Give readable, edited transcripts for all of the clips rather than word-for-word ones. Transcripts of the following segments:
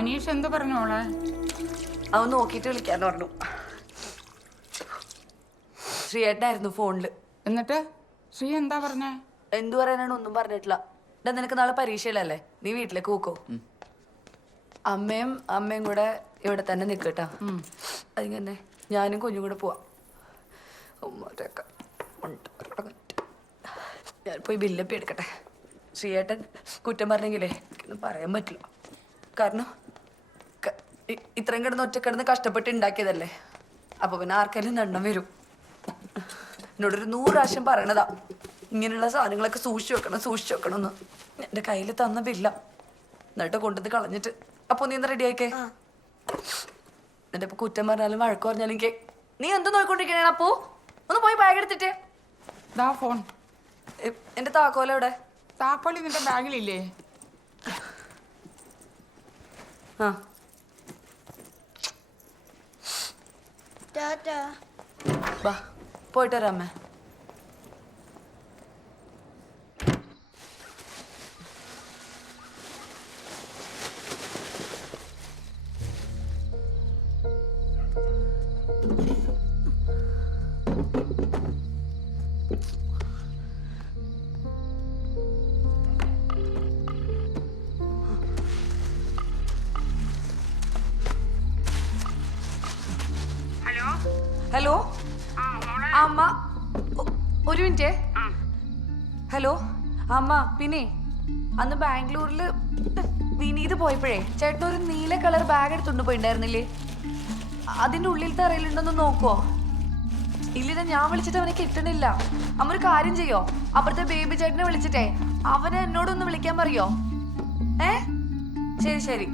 അനീഷ് എന്ത് പറഞ്ഞു മോളെ? അവൻ നോക്കിയിട്ട് വിളിക്കാന്ന് പറഞ്ഞു. ശ്രീയേട്ടനായിരുന്നു ഫോണില്. എന്നിട്ട് ശ്രീ എന്താ പറഞ്ഞേ? എന്തു പറയാനാണ്, ഒന്നും പറഞ്ഞിട്ടില്ല. ഇതാ നിനക്ക് നാളെ പരീക്ഷയിലല്ലേ, നീ വീട്ടിലേക്ക് പോക്കോ. അമ്മയും കൂടെ ഇവിടെ തന്നെ നിൽക്കട്ടാ. അതിങ്ങനെ ഞാനും കുഞ്ഞും കൂടെ പോവാം. ഞാൻ പോയി ബില്ലപ്പി എടുക്കട്ടെ. ശ്രീയേട്ടൻ കുറ്റം പറഞ്ഞെങ്കിലേ എനിക്കൊന്നും പറയാൻ പറ്റില്ല. കാരണം ഇത്രയും കിടന്ന് ഒറ്റക്കിടന്ന് കഷ്ടപ്പെട്ട് ഉണ്ടാക്കിയതല്ലേ. അപ്പൊ പിന്നെ ആർക്കെങ്കിലും ദണ്ണം വരും. എന്നോടൊരു 100 പ്രാവശ്യം പറയണതാ ഇങ്ങനെയുള്ള സാധനങ്ങളൊക്കെ സൂക്ഷിച്ചു വെക്കണം എന്ന്. എൻ്റെ കയ്യിൽ തന്ന ബില്ല എന്നിട്ട് കൊണ്ടുവന്ന് കളഞ്ഞിട്ട്. അപ്പൊ നീ എന്താ റെഡി ആയിക്കേ? എന്നിട്ട് ഇപ്പൊ കുറ്റം പറഞ്ഞാലും വഴക്ക് പറഞ്ഞാലും നീ എന്ത് നോക്കിക്കൊണ്ടിരിക്കണേ? അപ്പോ ഒന്ന് പോയി ബാഗ് എടുത്തിട്ടേ. ഫോൺ. എന്റെ താക്കോലെവിടെ? താക്കോലി നിന്റെ ബാഗിലില്ലേ? ബാ പോയിട്ട് വരാം അമ്മേ. ഹലോ അമ്മ, ഒരു മിനിറ്റ്. ഹലോ അമ്മ, പിന്നെ അന്ന് ബാംഗ്ലൂരിൽ വിനീത് പോയപ്പോഴേ ചേട്ടൻ ഒരു നീല കളർ ബാഗ് എടുത്തുകൊണ്ട് പോയിണ്ടായിരുന്നില്ലേ? അതിന്റെ ഉള്ളിലത്തെ അറിയിലുണ്ടെന്ന് നോക്കുവോ? ഇല്ലില്ല, ഞാൻ വിളിച്ചിട്ട് അവനെ കിട്ടണില്ല. അമ്മ ഒരു കാര്യം ചെയ്യോ, അപ്പുറത്തെ ബേബി ചേട്ടനെ വിളിച്ചിട്ടേ അവനെ എന്നോടൊന്ന് വിളിക്കാൻ പറയോ? ശരി ശരി.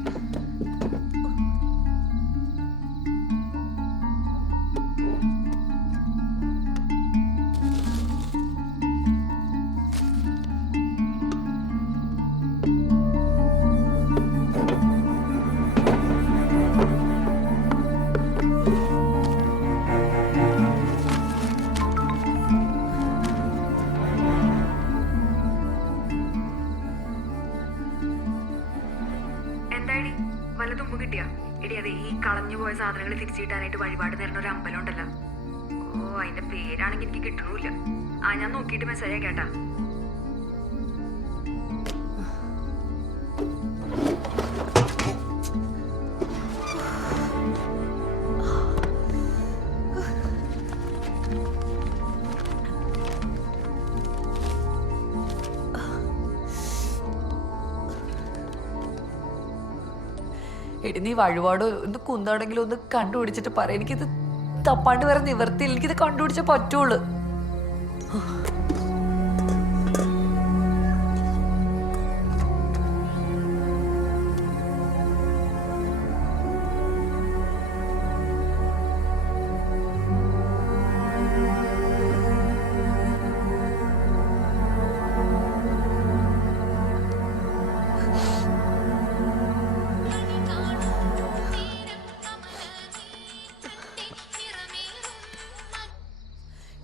തുമ്പ് കിട്ടിയാ എടി? അതെ, ഈ കളഞ്ഞു പോയ സാധനങ്ങൾ തിരിച്ചു കിട്ടാനായിട്ട് വഴിപാട് നേരുന്ന ഒരു അമ്പലം ഉണ്ടല്ലോ. അതിന്റെ പേരാണെങ്കിൽ എനിക്ക് കിട്ടണില്ല. ഞാൻ നോക്കിയിട്ട് മെസ്സേജ് കേട്ടാ. എടി നീ വഴിപാട് ഒന്ന് കുന്താണെങ്കിലും ഒന്ന് കണ്ടുപിടിച്ചിട്ട് പറ. എനിക്കിത് തപ്പാണ്ട് വേറെ നിവർത്തിയില്ല. എനിക്കിത് കണ്ടുപിടിച്ചേ പറ്റുള്ളൂ.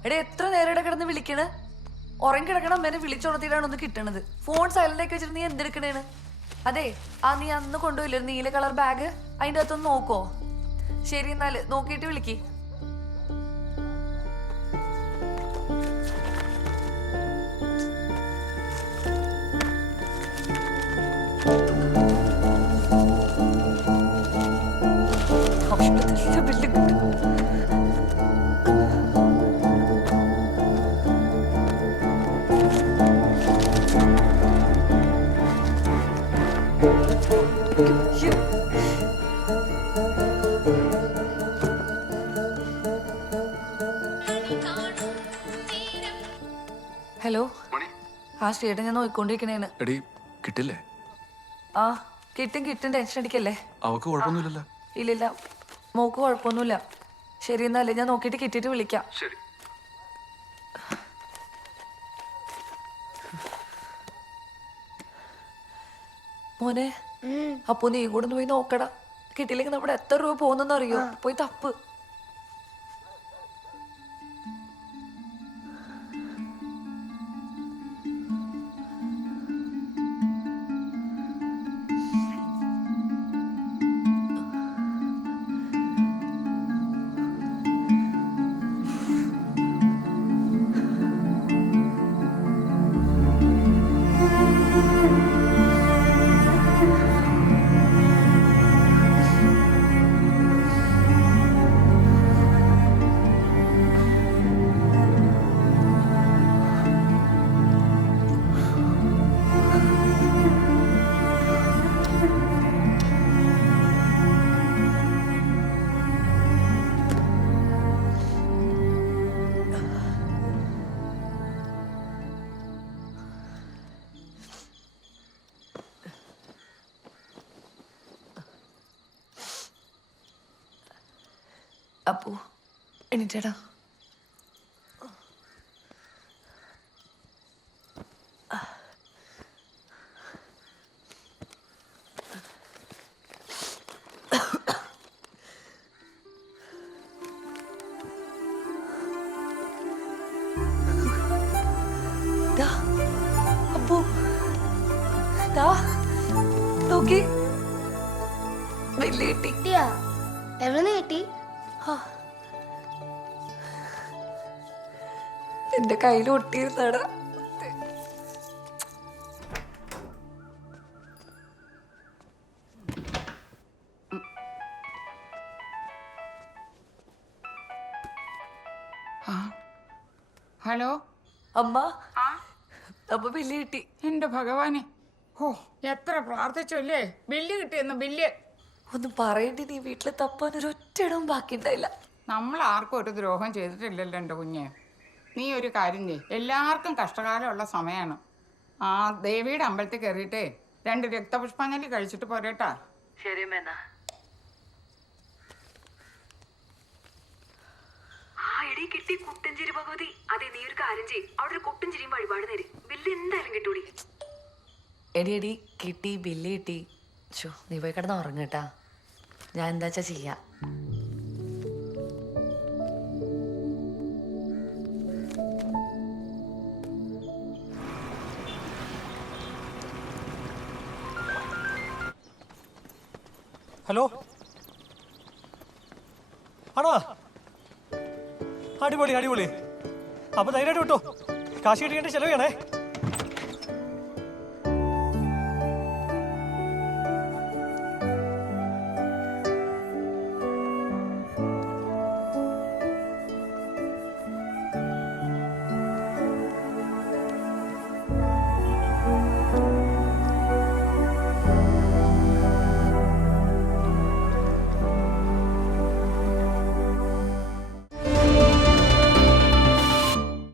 എടേ, എത്ര നേരം കിടന്ന് വിളിക്കണ്? ഉറങ്ങി കിടക്കണം അമ്മേനെ വിളിച്ചുണർത്തിയിട്ടാണ് ഒന്ന് കിട്ടണത്. ഫോൺ സൈലന്റ് ആക്കി വെച്ചിട്ട് നീ എന്തെടുക്കണേണ്? അതെ, നീ അന്ന് കൊണ്ടുപോയില്ലേ ഒരു നീല കളർ ബാഗ്? അതിൻ്റെ അകത്തൊന്ന് നോക്കോ? ശരി, എന്നാല് നോക്കിയിട്ട് വിളിക്ക്. ഹലോ, ശ്രീയേട്ടൻ ഞാൻ നോക്കിക്കൊണ്ടിരിക്കണേന്ന്. കിട്ടില്ലേ? കിട്ടും, ടെൻഷൻ അടിക്കല്ലേ. അവക്ക് കുഴപ്പമൊന്നുമില്ലല്ലോ? ഇല്ലില്ല, മോക്ക് കുഴപ്പമൊന്നുമില്ല. ശരി, എന്നാലേ ഞാൻ നോക്കിയിട്ട് കിട്ടിയിട്ട് വിളിക്കാം. ശരി. മോനെ, അപ്പൊ നീ കൂടെ ഒന്ന് പോയി നോക്കടാ. കിട്ടിയില്ലെങ്കിൽ നമ്മുടെ എത്ര രൂപ പോകുന്നെന്ന് അറിയോ? പോയി തപ്പ്. അപ്പു എണീറ്റേടാ. അപ്പു നോക്കി വലിയ കിട്ടി. കിട്ടിയാ? എവിടെ കിട്ടി? എന്റെ കയ്യിൽ ഒട്ടിയിരുന്നാടാ. ഹലോ അമ്മ അപ്പൊ ബില്ല് കിട്ടി. എന്റെ ഭഗവാനെ, ഓ എത്ര പ്രാർത്ഥിച്ചല്ലേ ബില്ല് കിട്ടിയെന്ന്. ബില്ല് ഒന്നും പറയണ്ടി, നീ വീട്ടിൽ തപ്പാൻ ഒരു ഒറ്റയിടവും ബാക്കിയുണ്ടായില്ല. നമ്മൾ ആർക്കും ഒരു ദ്രോഹം ചെയ്തിട്ടില്ലല്ലോ എൻ്റെ കുഞ്ഞെ. നീ ഒരു കാര്യം ചെയ്യ്, എല്ലാവർക്കും കഷ്ടകാലമുള്ള സമയമാണ്. ആ ദേവിയുടെ അമ്പലത്തിൽ കയറിയിട്ടേ 2 രക്തപുഷ്പാഞ്ജലി കഴിച്ചിട്ട് പോരേട്ടാ. ശരി മേന. ആ എടി കിട്ടി കുട്ടഞ്ചേരി ഭഗവതി. അതെ, നീ ഒരു കാര്യം ചെയ്യും, അവിടെ ഒരു കുട്ടഞ്ചേരിയും വഴിപാട് തരും. ബില്ല് എന്തായാലും കിട്ടൂടി. എടി എടി കിട്ടി, ബില്ല് കിട്ടി. നീ പോയി കിടന്ന് ഉറങ്ങട്ടാ, ഞാൻ എന്താച്ചാ ചെയ്യാ. ഹലോ, ആണോ? അടിപൊളി അടിപൊളി. അപ്പോൾ ധൈര്യമായിട്ട് വിട്ടോ, കാശ് കിട്ടിയിട്ട് ചെലവ് ചെയ്യണേ.